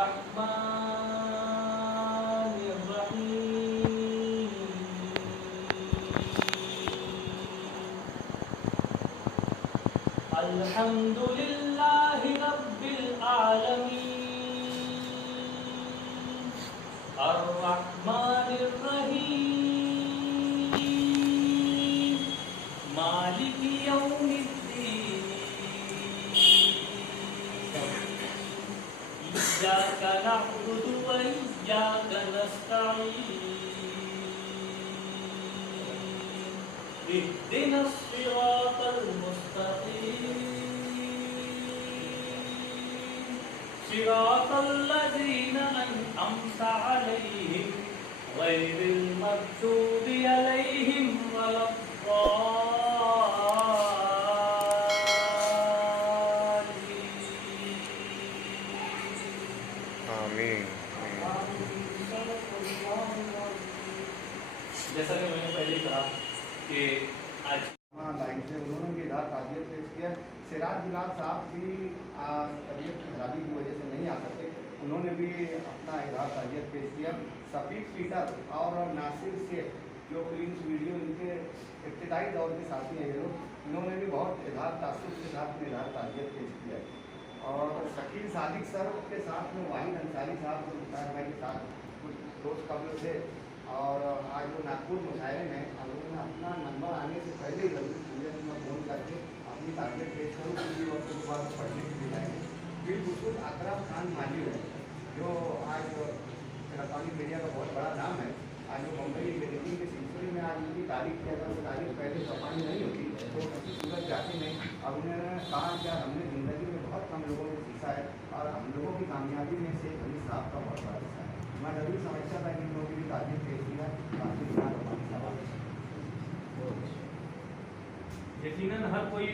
الرحمن الرحيم الحمد لله رب العالمين الرحمن الرحيم مالك يوم الدين إياك نعبد وإياك نستعين اهدنا الصراط المستقيم صراط الذين أنعمت عليهم غير المغضوب عليهم ولا آمین۔ جیسا کہ میں نے پہلے کہا کہ آج لائن سے انہوں نے بھی اظہار تعزیت پیش کیا۔ سراج جلال صاحب بھی طبیعت کی خرابی کی وجہ سے نہیں آ سکتے، انہوں نے بھی اپنا اظہار تعزیت پیش کیا۔ شفیق پیٹر اور ناصر شیخ جو پرنٹ ویڈیو ان کے ابتدائی دور کے ساتھی ہیں، یہ لوگ انہوں نے بھی بہت اظہار تاثر کے ساتھ میں اظہار تعزیت پیش کیا ہے۔ اور شکیل صادق سر کے ساتھ میں واحد انصاری صاحب جو مختار بھائی کے ساتھ کچھ روز قبل تھے، اور آج وہ ناگپور مشاعرے میں انہوں نے اپنا نمبر آنے سے پہلے ہی ضروری سمجھا کہ میں فون کر کے اپنی تعزیت پیش کروں کسی اور کے بعد پڑھنے کے لیے آئے ہیں۔ بالخصوص اکرم خان ماجد ہے جو آج الیکٹرانک میڈیا کا بہت بڑا نام ہے، آج وہ بمبئی میگزین کے سلسلے میں آج ان کی تاریخ کی اگر وہ تاریخ پہلے چھپانی نہیں ہوتی تو کسی صورت جاتی نہیں۔ اب انہوں نے کہا کہ ہم نے زندگی میں بہت کم لوگوں نے سیکھا ہے اور ہم لوگوں کی کامیابی میں سے علی صاحب کا بہت بڑا حصہ ہے۔ میں ضرور سمجھتا تھا کہ ان لوگوں کی بھی تعریف پیش کیا کافی سوال ہے۔ یقیناً ہر کوئی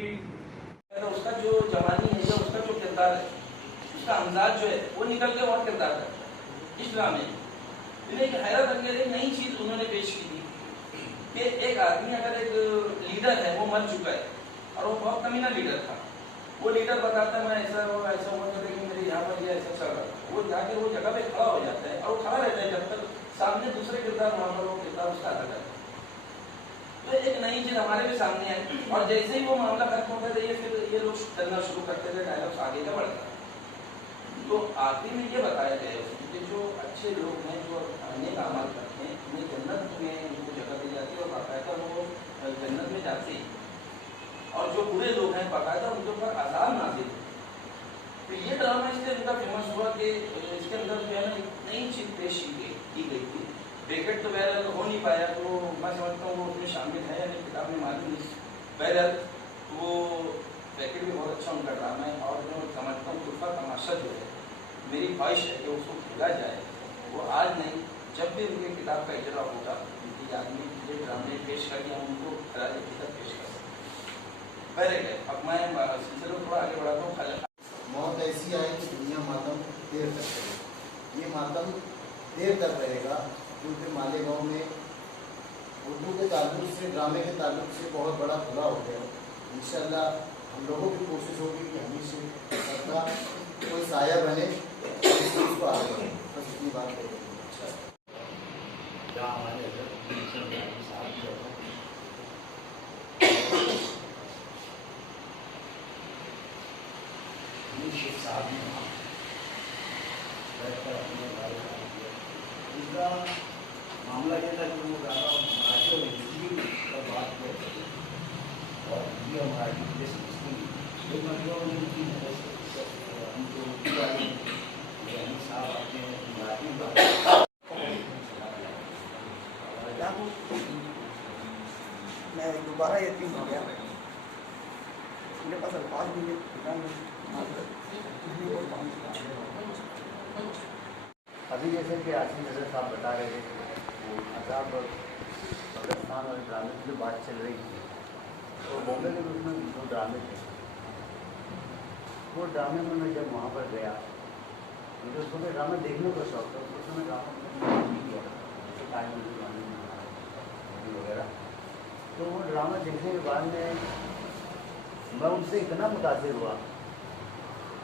اس کا جو جوانی ہے یا اس کا جو کردار ہے، اس کا انداز جو ہے وہ نکل کے اور کردار کرتا ہے اس ڈرامے میں۔ ایک حیرت انگیز ایک نئی چیز انہوں نے پیش کی تھی کہ ایک آدمی اگر ایک لیڈر ہے وہ مر چکا ہے اور وہ بہت کمینہ لیڈر تھا، وہ لیڈر بتاتا ہے میں ایسا ہوا لیکن میرے یہاں پر یہ ایسا چل رہا تھا، وہ جا کے وہ جگہ پہ کھڑا ہو جاتا ہے اور وہ کھڑا رہتا ہے جب تک سامنے دوسرے کردار وہاں پر وہ کردار اس کا ادا کرتا ہے۔ تو ایک نئی چیز ہمارے بھی سامنے ہے، اور جیسے ہی وہ معاملہ ختم ہوتا ہے پھر یہ لوگ کرنا شروع کرتے تھے، ڈائلاگس آگے کا بڑھتا ہے۔ تو آخر میں یہ بتایا گیا ہے کہ جو اچھے لوگ ہیں جو نیک اعمال کرتے ہیں انہیں جنت میں ان کو جگہ دی جاتی ہے اور باقاعدہ وہ جنت میں جاتے ہیں، اور جو برے لوگ ہیں باقاعدہ ان کے اوپر عذاب نازل ہے۔ تو یہ ڈرامہ اس لیے ان کا فیمس ہوا کہ اس کے اندر جو ہے نا ایک نئی چیز پیش کی گئی تھی۔ بیکٹ تو بہرحال ہو نہیں پایا، تو میں سمجھتا ہوں وہ اس میں شامل ہے یعنی کتاب میں معلوم نہیں، بہرحال وہ بیکٹ بھی بہت اچھا ان کا ڈرامہ ہے، اور جو سمجھتا ہوں طرفہ تماشا جو ہے میری خواہش ہے کہ اس کو کھیلا جائے، وہ آج نہیں جب بھی ان کی کتاب کا اجرا ہوگا ان کی یاد میں یہ ڈرامے پیش کر کے ہم ان کو خراج عقیدت پیش کر سکتے ہیں۔ بہرحال اب میں سلسلے کو تھوڑا آگے بڑھاتا ہوں۔ موت ایسی آئے کہ دنیا ماتم دیر تک رہے، یہ ماتم دیر تک رہے گا، کیونکہ مالیگاؤں میں اردو کے تعلق سے ڈرامے کے تعلق سے بہت بڑا برا ہو گیا۔ انشاءاللہ ہم لوگوں کی کوشش ہوگی کہ ہمیشہ سب کا کوئی سایہ بنے، اس چیز کو آگے بڑھے، بس اتنی بات ہے۔ جہاں ہمارے حضرت صاحب جو ہے شیخ صاحب نے وہاں بیٹھ کر اپنے بارے میں کیا۔ ان کا معاملہ یہ تھا کہ وہ زیادہ مراٹھی اور ہندی پر بات کرتے تھے، اور ہندی اور مراٹھی مجھے سمجھتی نہیں، ایک مرتبہ انہوں نے ان کی نظر سے ہم کو احمد صاحب آتے ہیں مراٹھی میں بات میں دوبارہ یتیم ہو گیا، میرے پاس الفاظ بھی ہے۔ ابھی جیسے کہ آصف نظر صاحب بتا رہے تھے وہ عذاب پاکستان اور ڈرامے کی جو بات چل رہی تھی، تو بامبے کے روپ میں دو ڈرامے تھے، وہ ڈرامے میں جب وہاں پر گیا مجھے اس وقت ڈرامہ دیکھنے کا شوق تھا، اس میں ڈرامہ نہیں کیا وغیرہ، تو وہ ڈرامہ دیکھنے کے بعد میں ان سے اتنا متاثر ہوا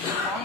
5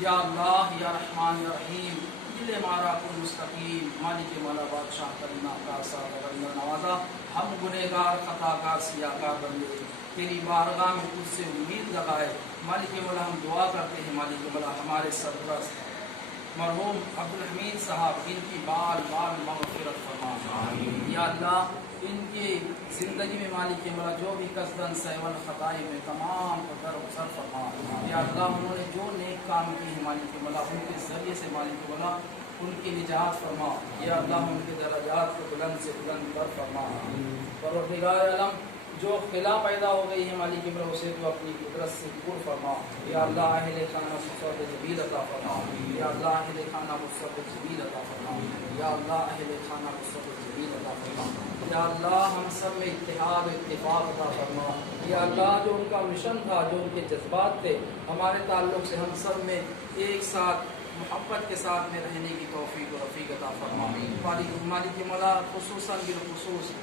یا اللہ یا رحمان یا رحیم دل ہمارا کن مستقیم مالک مولا بادشاہ کریمہ کا ساتھ اگر نوازا ہم گنہگار خطا کار سیاہ کار بندے تیری بارگاہ میں تجھ سے امید لگائے مالک مولا ہم دعا کرتے ہیں مالک مولا ہمارے سرپرست مرحوم عبدالحمید صاحب ان کی بال مغفرت فرما یا اللہ ان کی زندگی میں مالک مولا جو بھی قصدن سہون خطائی میں تمام کو در سر فرما یا اللہ انہوں نے جو نیک کام کی ہے مالک مولا ان کے ذریعے سے مالک مولا ان کی نجات فرما یا اللہ ان کے درجات کو بلند سے بلند کر فرما پروردگار عالم جو خلا پیدا ہو گئی ہے مالک مولا اسے تو اپنی قدرت سے دور فرما یا اللہ اہل خانہ مصطفی جمیل عطا فرما یا اللہ اہل خانہ مصطفی جمیل عطا فرما یا اللہ اہل خانہ مصطفی جمیل عطا فرما یا اللہ ہم سب میں اتحاد و اتفاق عطا فرما یا اللہ جو ان کا مشن تھا جو ان کے جذبات تھے ہمارے تعلق سے ہم سب میں ایک ساتھ محبت کے ساتھ میں رہنے کی توفیق و رفیق عطا فرما مالک مولا خصوصاً بالخصوص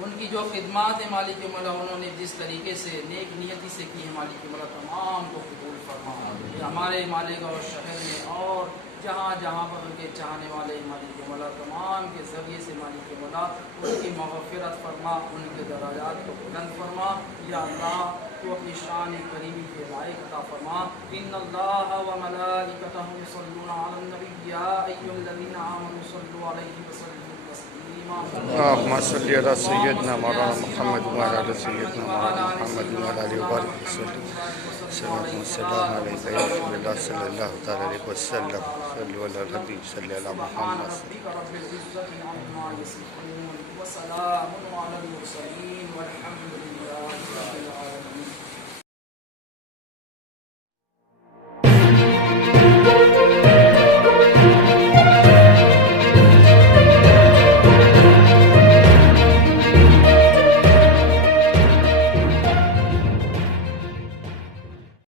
ان کی جو خدمات ہیں مالک مولا انہوں نے جس طریقے سے نیک نیتی سے کی ہے مالک مولا تمام کو قبول فرما ہمارے مالیگاؤں شہر میں اور جہاں جہاں پر ان کے چاہنے والے مالک مولا تمام کے ذریعے سے مالک مولا ان کی مغفرت فرما ان کے درجات کو بلند فرما یا اللہ تو اپنی شان کریمی کے لائق عطا فرما ان اللہ و ملائکتہ یصلون علی النبی یا ایھا الذین آمنوا صلوا علیہ وسلموا اللهم صل على سيدنا مولانا محمد وعلى آل سيدنا مولانا محمد وعلى آله وبارك وسلم السلام عليك يا رسول الله صلى الله تعالى عليه وسلم صلوا على الحبيب صلى على محمد وسلام على المرسلين والحمد لله